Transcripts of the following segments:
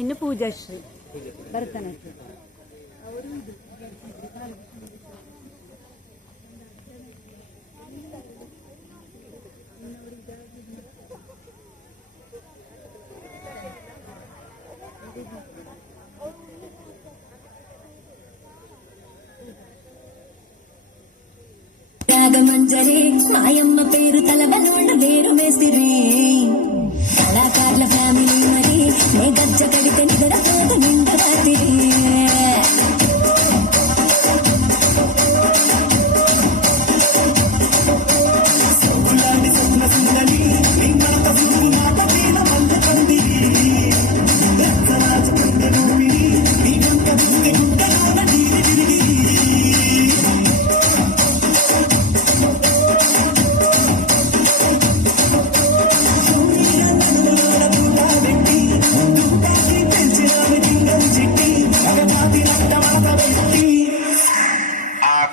ಇನ್ನು ಪೂಜಾಶ್ರೀ ಭರತನಾಟ್ಯ. మంజరి మాయమ్మ పేరు తలవనోళ్ళ వేరు మేస్తిరి కళాకారుల ఫ్యామిలీ మరి నే గజ్జ కడితే నిద్రపోతు నిండు రాత్రి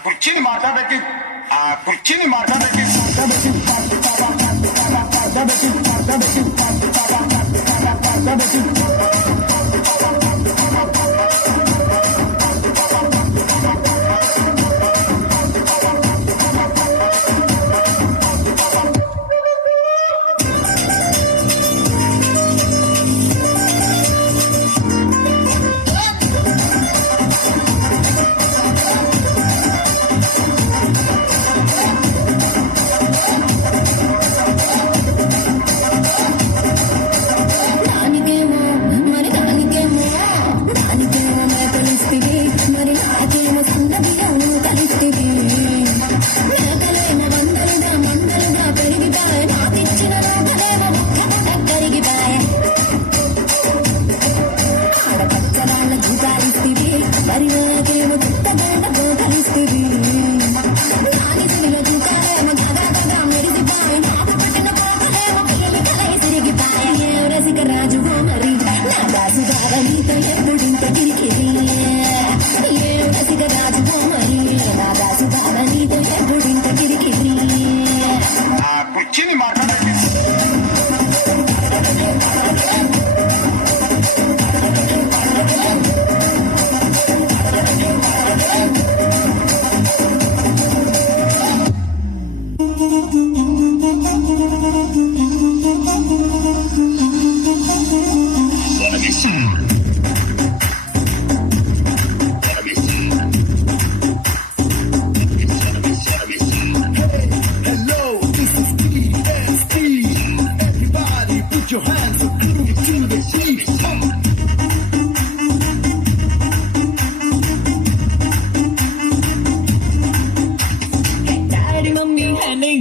కుర్చీని మాట్లాడకి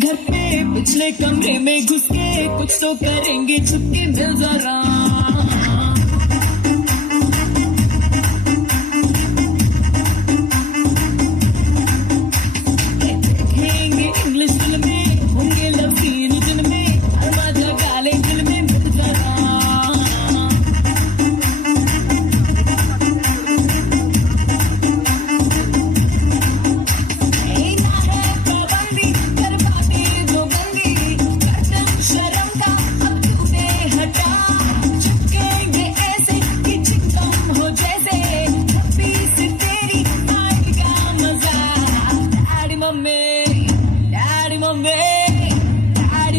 घर पे पिछले कमरे में घुस के कुछ तो करेंगे छुपके मिल जरा देखेंगे इंग्लिश फिल्म में होंगे लव सीन जिनमें हर मजा काले दिल में मिल जरा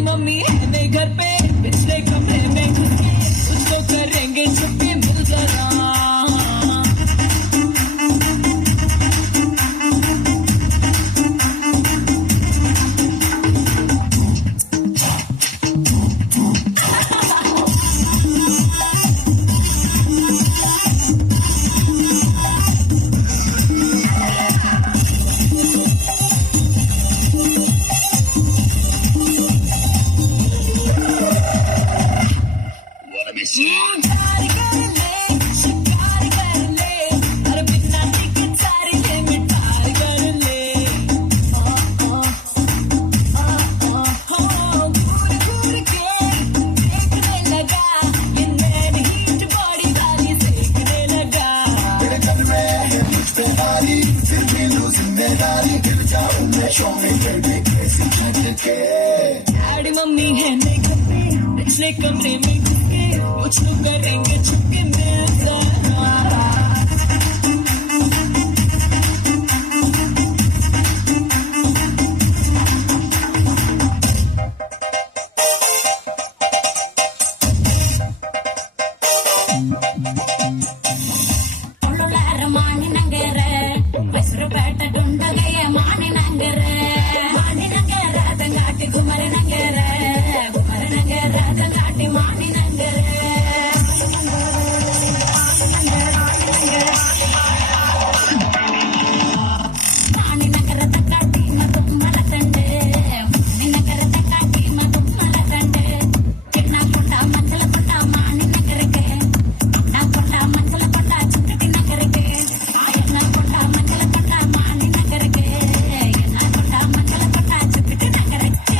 मम्मी है मेरे घर पे पिछले कमरे में कुछ तो करेंगे छुपके मिल जरा डैडी मम्मी है मेरे घर पे पिछले कमरे में घुसके कुछ लोग करेंगे छुपके मिलता மாணி நங்கர மைசூர்பேட்ட டுண்டகைய மாணி நங்கர அதங்காட்டி குமர நங்கர அதங்காட்டி மாணி நங்கர மாணி நங்கர தக்காட்டி மதும் மலத்தண்டு மாணி நங்கர தக்காட்டி மதும் மலத்தண்டு என்ன கொண்டா மஞ்சள கொண்டா மாணி நங்கருக்கு நான் கொண்டா மஞ்சள கொண்டா சுக்கட்டி நங்கருக்கு என்ன கொண்டா மஞ்சள கொண்டா மாணி நங்கருக்கு என்ன கொண்டா மஞ்சள கொண்டா சுக்கட்டி நங்கருக்கு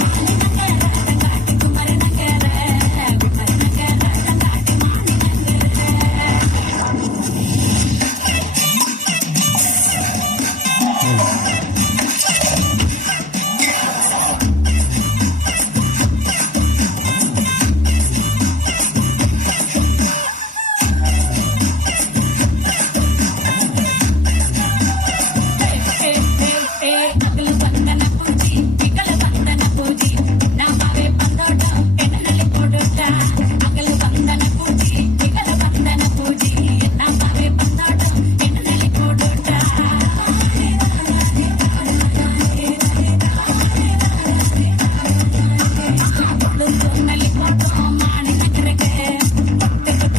மாணி நங்கர தங்காட்டி குமர நங்கர தங்காட்டி மாணி நங்கர అగలు బందన పూజి ఇగల బందన పూజి నా బావే పందోట ఎన్నెల్లి పోడోట అగలు బందన పూజి ఇగల బందన పూజి నా బావే పందోట ఎన్నెల్లి పోడోట నల్లి పోటో మాని నగరకే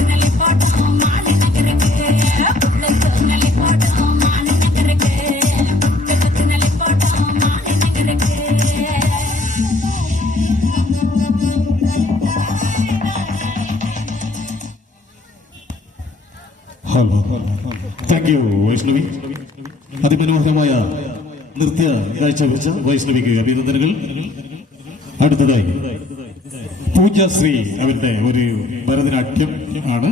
నల్లి పోటో మాని నగరకే నల్లి పోటో మాని నగరకే താങ്ക് യു വൈഷ്ണവി. അതിമനോഹരമായ നൃത്യ കാഴ്ചവെച്ച വൈഷ്ണവിക്ക് അഭിനന്ദനങ്ങൾ. അടുത്തതായി പൂജാശ്രീ അവരുടെ ഒരു ഭരതനാട്യം ആണ്.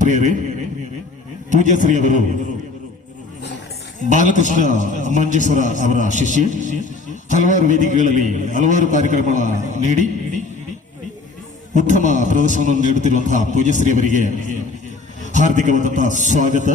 പ്രിയരെ, ಪೂಜಾಶ್ರೀ ಅವರು ಬಾಲಕೃಷ್ಣ ಮಂಜೇಶ್ವರ ಅವರ ಶಿಷ್ಯೆ. ಹಲವಾರು ವೇದಿಕೆಗಳಲ್ಲಿ ಹಲವಾರು ಕಾರ್ಯಕ್ರಮ ನೀಡಿ ಉತ್ತಮ ಪ್ರದರ್ಶನವನ್ನು ನೀಡುತ್ತಿರುವಂತಹ ಪೂಜಾಶ್ರೀ ಅವರಿಗೆ ಹಾರ್ದಿಕವಾದಂತಹ ಸ್ವಾಗತ.